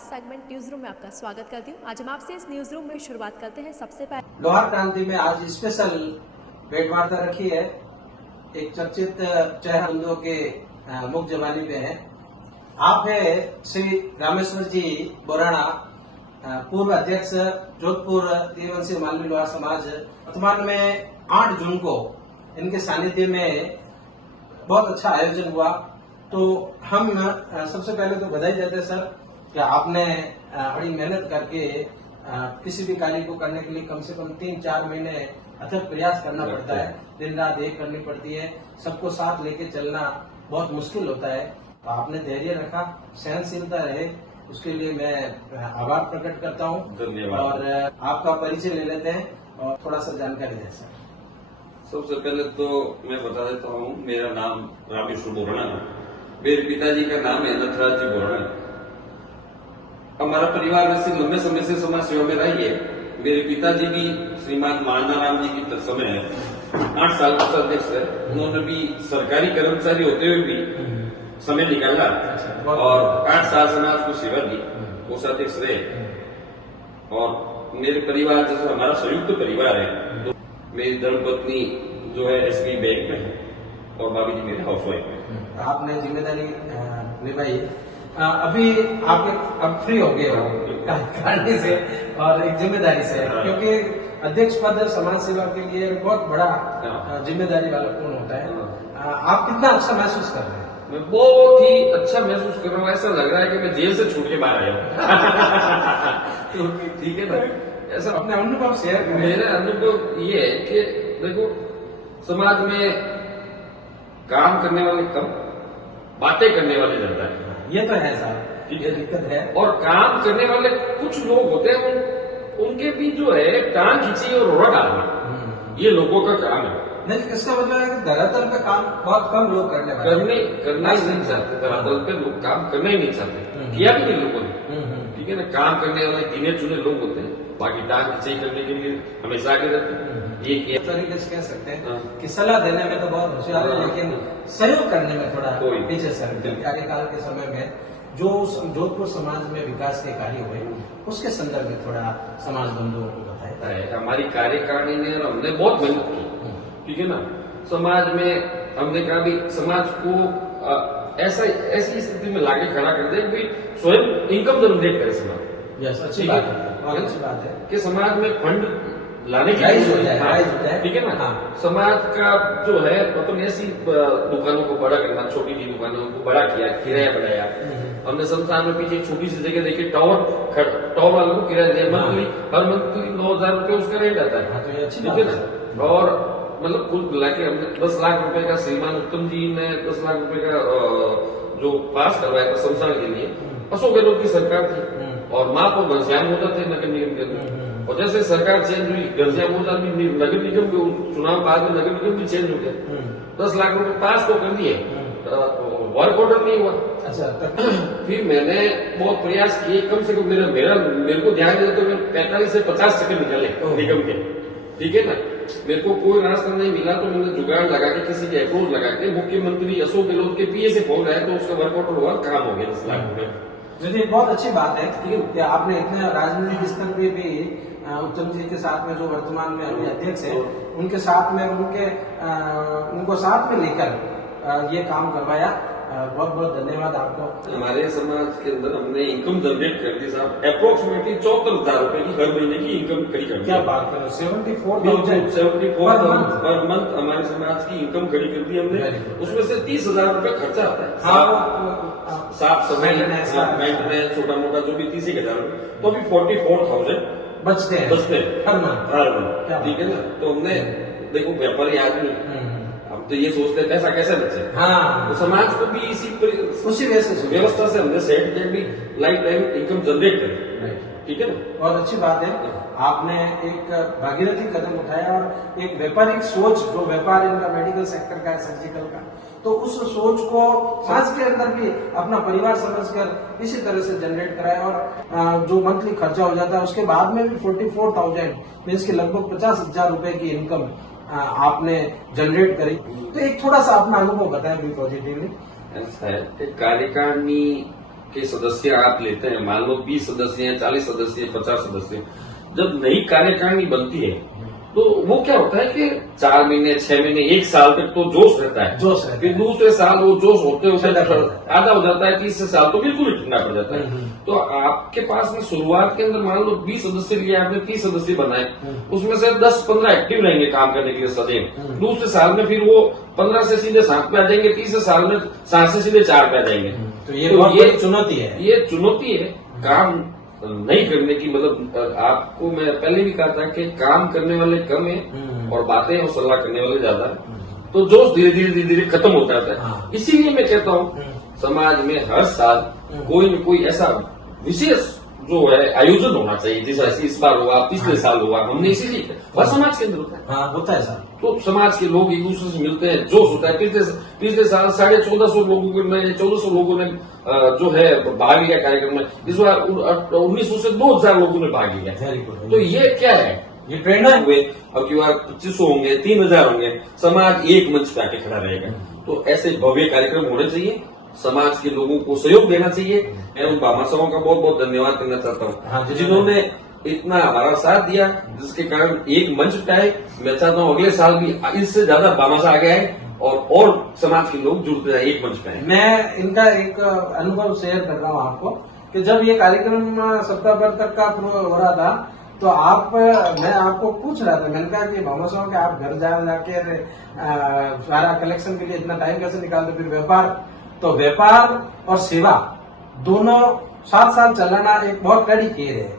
Segment news room में आपका स्वागत करती हूँ। आज हम आपसे इस न्यूज रूम में शुरुआत करते हैं। सबसे पहले लोहार क्रांति में आज स्पेशल भेंट वार्ता रखी है। एक चर्चित चेहरा बंधुओं के मुख जबानी पे है। आप है श्री रामेश्वर जी बोराणा, पूर्व अध्यक्ष जोधपुर तीरवंशी मालवी लोहार समाज। वर्तमान में 8 जून को इनके सानिध्य में बहुत अच्छा आयोजन हुआ। तो हम सबसे पहले तो बधाई देते हैं सर कि आपने बड़ी मेहनत करके किसी भी कार्य को करने के लिए कम से कम 3-4 महीने अथक प्रयास करना पड़ता है। दिन रात एक करनी पड़ती है। सबको साथ लेके चलना बहुत मुश्किल होता है। तो आपने धैर्य रखा, सहनशीलता रहे, उसके लिए मैं आभार प्रकट करता हूँ। धन्यवाद। और आपका परिचय ले लेते हैं और थोड़ा सा जानकारी दें सर। सबसे पहले तो मैं बता देता हूँ, मेरा नाम रामेश्वर बोराणा है। मेरे पिताजी का नाम है नथराज जी बोराणा। हमारा परिवार वैसे लंबे समय से समाज सेवा में रही है। मेरे पिताजी भी श्रीमान माननाराम जी की समय 8 साल कोषाध्यक्ष है। उन्होंने भी सरकारी कर्मचारी होते हुए भी समय निकाला और 8 साल समाज को सेवा दी, कोषाध्यक्ष रहे। और मेरे परिवार जैसे हमारा संयुक्त परिवार है। तो मेरी धर्मपत्नी जो है एसबी बैंक में है और भाभी जी मेरे हाउस वाइफ है। आपने जिम्मेदारी निभाई। अभी आप अब फ्री हो गए हो कार्य से और एक जिम्मेदारी से, क्योंकि अध्यक्ष पद समाज सेवा के लिए बहुत बड़ा जिम्मेदारी वाला पूर्ण होता है। आप कितना अच्छा महसूस कर रहे हैं? मैं बहुत ही अच्छा महसूस कर रहा हूँ। ऐसा लग रहा है कि मैं जेल से छूट के बाहर आया हूँ। तो ठीक है ना, ऐसा अपने अनुभव शेयर करें। मेरा अनुभव ये है कि देखो, समाज में काम करने वाले कम, बातें करने वाले ज्यादा है। ये तो है साहब, ये दिक्कत है। और काम करने वाले कुछ लोग होते हैं, उनके भी जो है टांग खींची और रोड़ा डालना, ये लोगों का काम है। नहीं, इसका मतलब है कि धरातल पे काम बहुत कम लोग करना ही नहीं चाहते। धरातल पे लोग काम करना ही नहीं चाहते, किया भी नहीं लोगों ने। ठीक है ना, काम करने वाले गिने चुने लोग होते हैं, बाकी टांग खींची करने के लिए हमेशा आगे रहते हैं। ये तरीके से कह सकते हैं कि सलाह देने में तो बहुत होशियार है, लेकिन सहयोग करने में थोड़ा पीछे सर। कार्यकाल के समय में जो जोधपुर समाज में विकास के कार्य हुए, उसके संदर्भ में थोड़ा समाज बंधुओं को बताए। हमारी कार्यकारिणी ने और हमने बहुत मेहनत की, ठीक है ना। समाज में हमने कहा भी समाज को ऐसी स्थिति में लाके खड़ा कर दे कि स्वयं इनकम जनरेट करे समाज। यस, अच्छी बात है, बहुत अच्छी बात है कि समाज में फंड लाने की हो जाए, ठीक है ना। हाँ। समाज का जो है मतलब ऐसी दुकानों को बड़ा करना, छोटी सी दुकानों को बड़ा किया, किराया बढ़ाया। हमने संस्थान में पीछे एक छोटी सी जगह देखी, टावर वालों को किराया दिया। हर मंथली 9,000 रुपये उसका रेंट आता है। तो ये अच्छी बात है। और मतलब कुल मिला के हमने 10 लाख रुपए का, श्रीमान उत्तम जी ने 10 लाख रुपए का जो पास करवाया था संस्थान के लिए। अशोक गहलोत की सरकार थी और महापौर घनश्याम मोदा थे नगर निगम के अंदर। और जैसे सरकार चेंज हुई, घनश्याम मोदा भी नगर निगम के चुनाव बाद में नगर निगम भी चेंज हो गया। 10 लाख रुपए पास तो कर दिए, वर्क ऑर्डर नहीं हुआ। अच्छा, फिर मैंने बहुत प्रयास किए, कम से कम मेरे को ध्यान दिया तो 45 से 50 चक्कर निकले निगम के, ठीक है ना। मेरे को कोई रास्ता नहीं मिला तो मैंने जुगाड़ लगा के, किसी के अप्रोच लगा के मुख्यमंत्री अशोक गहलोत के पीए से फोन आया तो उसका वर्क ऑर्डर हुआ, काम हो गया 10 लाख रुपए। मुझे बहुत अच्छी बात है कि आपने इतने राजनीतिक स्तर पे भी उत्तम जी के साथ में, जो वर्तमान में अभी अध्यक्ष है, उनके साथ में उनको साथ में लेकर ये काम करवाया। बहुत बहुत धन्यवाद आपको। हमारे समाज के अंदर हमने इनकम जनरेट कर दी साहब, अप्रोक्सीमेटली 74,000 रुपए की हर महीने की इनकम खड़ी कर दी। क्या बात करो, 74,000 पर मंथ हमारे समाज की इनकम खड़ी कर दी हमने। उसमें से 30,000 रुपए खर्चा आता है, साफ सफाई, मेंटेनेंस, छोटा मोटा जो भी 30,000 रुपए, तो अभी 44,000 बचते हैं हर मंथ, ठीक है ना। तो हमने देखो, व्यापारी आदमी, हम तो ये सोचते हैं पैसा कैसे बचे। हाँ, तो समाज को भी उसी व्यवस्था से हमने सेट किया भी लाइफ टाइम इनकम जनरेट करें, ठीक है ना। बहुत अच्छी बात है, आपने एक भागीरथी कदम उठाया और एक व्यापारिक सोच, जो व्यापार इनका मेडिकल सेक्टर का है, सर्जिकल का, तो उस सोच को समाज के अंदर भी अपना परिवार समझकर इसी तरह से जनरेट कराया। और जो मंथली खर्चा हो जाता है उसके बाद में भी 44,000 मीन्स की लगभग 50,000 रुपए की इनकम आपने जनरेट करी। तो एक थोड़ा सा अपना अनुभव बताएं भी पॉजिटिवली। ऐसा है, कार्यकारिणी के सदस्य आप लेते हैं, मान लो 20 सदस्य हैं, 40 सदस्य हैं, 50 सदस्य हैं, जब नई कार्यकारिणी बनती है तो वो क्या होता है कि 4 महीने, 6 महीने, 1 साल तक तो जोश रहता है। जोश रहता है। फिर दूसरे साल वो जोश होते होते ठंडा पड़ जाता है। आधा हो जाता है, तीसरे साल तो बिल्कुल ही ठंडा पड़ जाता है। तो आपके पास में शुरुआत के अंदर मान लो 20 सदस्य लिए आपने 30 सदस्य बनाए, उसमें से 10-15 एक्टिव रहेंगे काम करने के लिए सदैव। दूसरे साल में फिर वो 15 से सीधे 7 पे आ जाएंगे, तीसरे साल में 7 से सीधे 4 पे आ जाएंगे। तो ये बहुत बड़ी चुनौती है। ये चुनौती है काम नहीं करने की। मतलब आपको मैं पहले भी कहा था कि काम करने वाले कम है और बातें और सलाह करने वाले ज्यादा है, तो जोश धीरे धीरे खत्म होता है। हाँ। इसीलिए मैं कहता हूँ समाज में हर साल कोई न कोई ऐसा विशेष जो है आयोजन होना चाहिए, जैसे इस बार हुआ, पिछले साल हुआ, हमने इसीलिए हर समाज के अंदर होता है। हाँ, होता है सर। तो समाज के लोग एक दूसरे से मिलते हैं, जोश होता है। पिछले साल 1450 लोगों के में 1400 लोगों ने जो है भाग लिया कार्यक्रम में, इस बार 1900 से 2000 लोगों ने भाग लिया। Very good. तो ये क्या है, ये प्रेरणा हुए अब की बार 2500 होंगे, 3000 होंगे, समाज एक मंच पे आके खड़ा रहेगा। तो ऐसे भव्य कार्यक्रम होने चाहिए, समाज के लोगों को सहयोग देना चाहिए। मैं उन भामाशाहों का बहुत बहुत धन्यवाद करना चाहता हाँ, हूँ जिन्होंने इतना हमारा साथ दिया, जिसके कारण एक मंच पे आए। मैं चाहता हूँ अगले साल भी इससे ज्यादा भामाशाह आगे आए और समाज के लोग जुड़ते जाए, एक मंच पे आए। मैं इनका एक अनुभव शेयर कर रहा हूँ आपको कि जब ये कार्यक्रम सप्ताह भर तक का हो रहा था तो मैं आपको पूछ रहा था, मैंने कहा कि भामाशाह के आप घर जाके सारा कलेक्शन के लिए इतना टाइम कैसे निकालते, फिर व्यापार और सेवा दोनों साथ साथ चलाना एक बहुत कड़ी खेल है,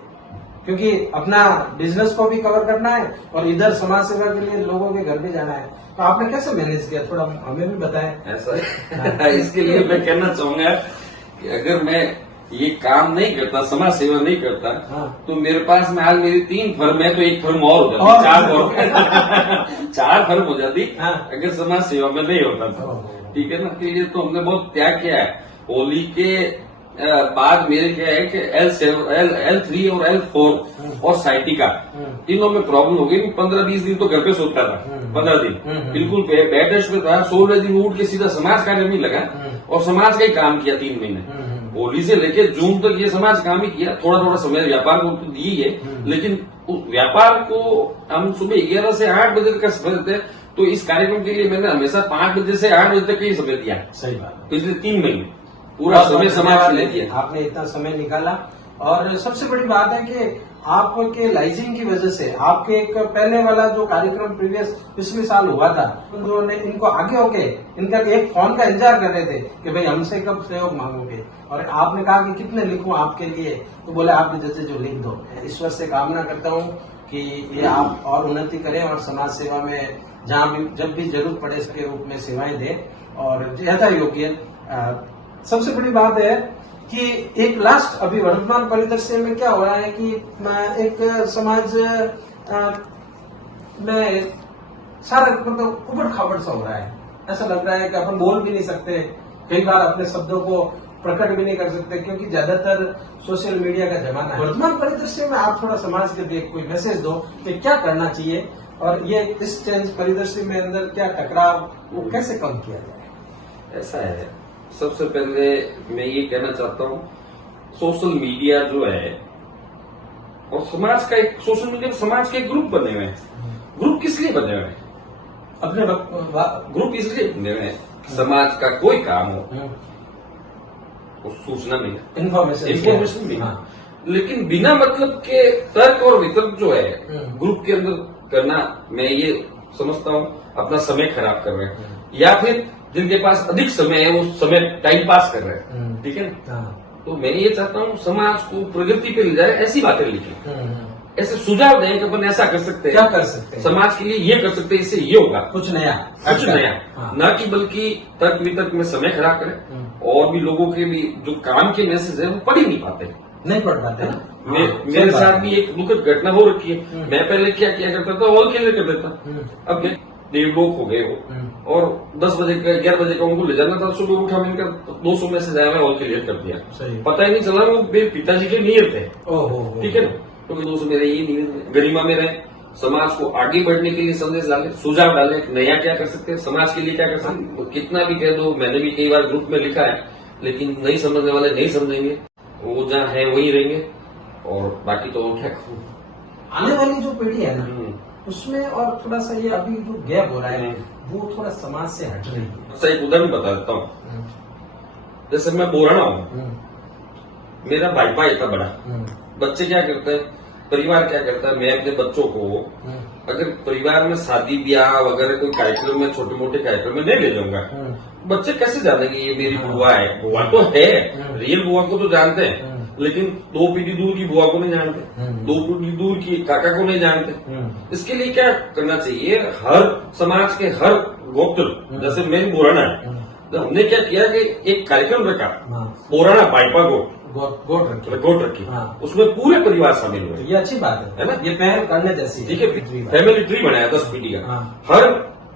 क्योंकि अपना बिजनेस को भी कवर करना है और इधर समाज सेवा के लिए लोगों के घर भी जाना है। तो आपने कैसे मैनेज किया, थोड़ा हमें भी बताएं। ऐसा इसके लिए मैं कहना चाहूंगा कि अगर मैं ये काम नहीं करता, समाज सेवा नहीं करता, तो मेरे पास में आज मेरी 3 फर्म है, तो एक फर्म और हो जाती, 4 फर्म 4 फर्म हो जाती अगर समाज सेवा में नहीं होता था। ठीक है ना। तो ये तो हमने बहुत त्याग किया है। होली के बाद मेरे क्या है कि L3 और L4 और साइटिका तीनों में प्रॉब्लम हो गई। 15-20 दिन तो घर पे सोता था, 15 दिन बिल्कुल बेड रेस्ट में था। 16वें दिन उठ के सीधा समाज कार्य में लगा और समाज का ही काम किया 3 महीने। होली से लेके जून तक ये समाज काम ही किया। थोड़ा समय व्यापार को तो दी है, लेकिन व्यापार को हम सुबह 11 से 8 बजे तक का समय देते हैं। तो इस कार्यक्रम के लिए मैंने हमेशा 5 बजे से 8 बजे तक ही समय दिया। सही बात। पिछले 3 महीने पूरा समय समाज के लिए दिया। आपने इतना समय निकाला और सबसे बड़ी बात है कि आपके लाइजिंग की वजह से आपके एक पहले वाला जो कार्यक्रम पिछले साल हुआ था, उन्होंने इनको आगे होके इनका एक फोन का इंतजार कर रहे थे कि भाई हमसे कब सहयोग मांगोगे, और आपने कहा कि कितने लिखूं आपके लिए, तो बोले आप जैसे जो लिख दो। ईश्वर से कामना करता हूँ कि ये आप और उन्नति करें और समाज सेवा में जहाँ भी जब भी जरूरत पड़े इसके रूप में सेवाएं दें और ज्यादा योग्य। सबसे बड़ी बात है कि एक लास्ट अभी वर्तमान परिदृश्य में क्या हो रहा है कि एक समाज में सारा मतलब उबड़ खाबड़ सा हो रहा है। ऐसा लग रहा है कि अपन बोल भी नहीं सकते, कई बार अपने शब्दों को प्रकट भी नहीं कर सकते, क्योंकि ज्यादातर सोशल मीडिया का जमाना है। वर्तमान परिदृश्य में आप थोड़ा समाज के लिए कोई मैसेज दो कि क्या करना चाहिए और ये इस चेंज परिदृश्य में अंदर क्या टकराव वो कैसे कम किया जाए। ऐसा है, सबसे पहले मैं ये कहना चाहता हूँ, सोशल मीडिया जो है और समाज का एक सोशल मीडिया समाज के ग्रुप बने हुए हैं। ग्रुप किस लिए बने हुए हैं? अपने ग्रुप इसलिए बने हुए हैं, समाज का कोई काम हो और सूचना मिले, इन्फॉर्मेशन मिले, लेकिन बिना मतलब के तर्क और वितर्क जो है ग्रुप के अंदर करना, मैं ये समझता हूँ अपना समय खराब कर रहे हैं, या फिर जिनके पास अधिक समय है वो समय टाइम पास कर रहे हैं। ठीक है ना। तो मैं ये चाहता हूँ समाज को प्रगति पे ले जाए, ऐसी बातें लिखें, ऐसे सुझाव दें कि अपन ऐसा कर सकते हैं, क्या कर सकते हैं, समाज के लिए ये कर सकते हैं, इससे ये होगा, कुछ नया न कि बल्कि तर्क वितर्क में समय खराब करें। और भी लोगों के भी जो काम के मैसेज है वो पढ़ ही नहीं पाते, नहीं पढ़ पाते ना। मेरे साथ भी एक दुखद घटना हो रखी है। मैं पहले क्या किया करता था, ऑल क्लियर कर देता। अब 1.5 हो गए हो और 10 बजे का 11 बजे का उनको ले जाना था। सुबह उठा, मैंने 200 मैसेज आया, मैं ऑल क्लियर कर दिया। पता ही नहीं चला वो मेरे पिताजी के नियत है। ठीक है ना। तो 200 मेरे ये नियत, गरिमा में रहे, समाज को आगे बढ़ने के लिए संदेश डाले, सुझाव डाले, नया क्या कर सकते हैं, समाज के लिए क्या कर सकते हैं। कितना भी कह दो, मैंने भी कई बार ग्रुप में लिखा है लेकिन नहीं समझने वाले नहीं समझेंगे, वो जहाँ है वहीं रहेंगे और बाकी तो ठीक। आने वाली जो पीढ़ी है ना, उसमें और थोड़ा सा ये अभी जो गैप हो रहा है वो थोड़ा समाज से हट रही है। अच्छा एक उदाहरण बता देता हूँ। जैसे मैं बोराना हूँ, मेरा भाईपा इतना बड़ा, बच्चे क्या करते हैं, परिवार क्या करता है, मैं अपने बच्चों को अगर परिवार में शादी ब्याह वगैरह कोई कार्यक्रम में, छोटे मोटे कार्यक्रम में नहीं ले जाऊंगा, बच्चे कैसे जानेंगे ये मेरी बुआ है। बुआ तो है, रियल बुआ को तो जानते हैं, लेकिन 2 पीढ़ी दूर की बुआ को नहीं जानते, 2 पीढ़ी दूर की काका को नहीं जानते। इसके लिए क्या करना चाहिए, हर समाज के हर गोत्र, जैसे मेरी बोराना है, तो हमने क्या किया कि एक कार्यक्रम रखा, बोराना भाईपा गोट रखी, उसमें पूरे परिवार शामिल हुए। ये अच्छी बात है ना, ये पहल करने जैसी। ठीक है, फैमिली ट्री बनाया 10 पीढ़ी का, हर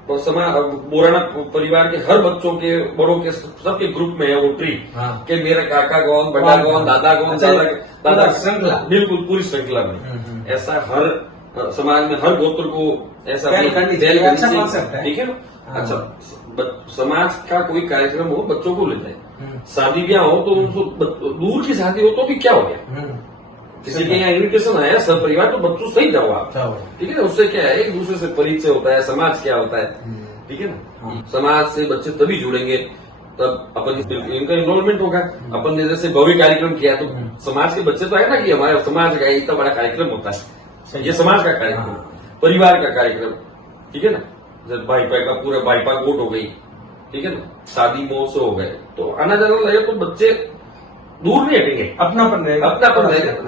बोराना परिवार के हर बच्चों के, बड़ों के, सबके ग्रुप में है वो ट्री, कि मेरा काका कौन, बड़ा कौन, दादा कौन, दादा श्रृंखला, बिल्कुल पूरी श्रृंखला में। ऐसा हर समाज में हर गोत्र को ऐसा पहल करनी चाहिए। ठीक है ना। अच्छा, समाज का कोई कार्यक्रम हो, बच्चों को ले जाए, शादी ब्याह हो तो उनको, दूर की शादी हो तो भी क्या हो गया, किसी के यहाँ इन्विटेशन आया सब परिवार, तो बच्चों सही जाओ आप, ठीक है ना। उससे क्या है, एक दूसरे से परिचय होता है, समाज क्या होता है, ठीक है ना। समाज से बच्चे तभी जुड़ेंगे तब अपन इनका इन्वॉल्वमेंट होगा। अपन ने जैसे भव्य कार्यक्रम किया तो समाज के बच्चे तो है ना कि हमारे समाज का इतना बड़ा कार्यक्रम होता है, ये समाज का कार्यक्रम, परिवार का कार्यक्रम, ठीक है ना। जब भाईपा का पूरा भाईपा गोट हो गई, ठीक है ना, शादी महोत्सव हो गए, तो आना जाना लगे तो बच्चे दूर नहीं हटेंगे, अपनापन रहेगा।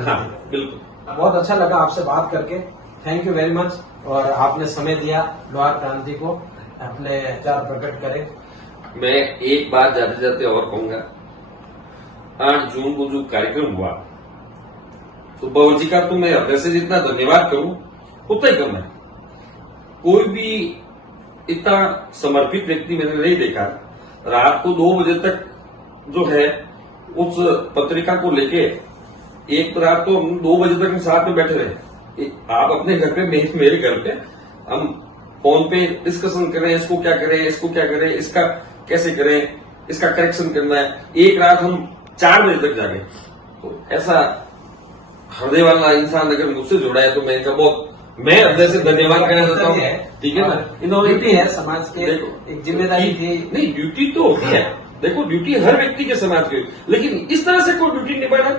हाँ बिल्कुल। बहुत अच्छा लगा आपसे बात करके, थैंक यू वेरी मच। और आपने समय दिया लोहार क्रांति को अपने विचार प्रकट करें। मैं एक बात जाते जाते और कहूंगा, 8 जून को जो कार्यक्रम हुआ, तो बाबू जी का तो मैं हृदय से जितना धन्यवाद करूं उतना ही कम है। कोई भी इतना समर्पित व्यक्ति मैंने नहीं देखा। रात को 2 बजे तक जो है उस पत्रिका को लेके, एक रात तो हम 2 बजे तक साथ में बैठे रहे, आप अपने घर पे, मेरे घर पे, हम फोन पे डिस्कशन करें, इसको क्या करें, इसको क्या करें, इसका कैसे करें, इसका करेक्शन करना है। एक रात हम 4 बजे तक जागे। तो ऐसा हृदय वाला इंसान अगर मुझसे जुड़ा है तो मैं इनका बहुत, मैं हृदय से धन्यवाद करना चाहता हूँ, ठीक है ना। इन्होंने ड्यूटी है समाज के, एक जिम्मेदारी थी। नहीं, ड्यूटी तो होती है, देखो ड्यूटी हर व्यक्ति के समाज की, लेकिन इस तरह से कोई ड्यूटी निभाना,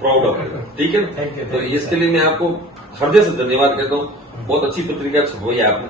प्राउड ऑफ, ठीक है। तो इसके लिए मैं आपको हृदय से धन्यवाद करता हूँ। बहुत अच्छी पत्रिका छपवाई आपने।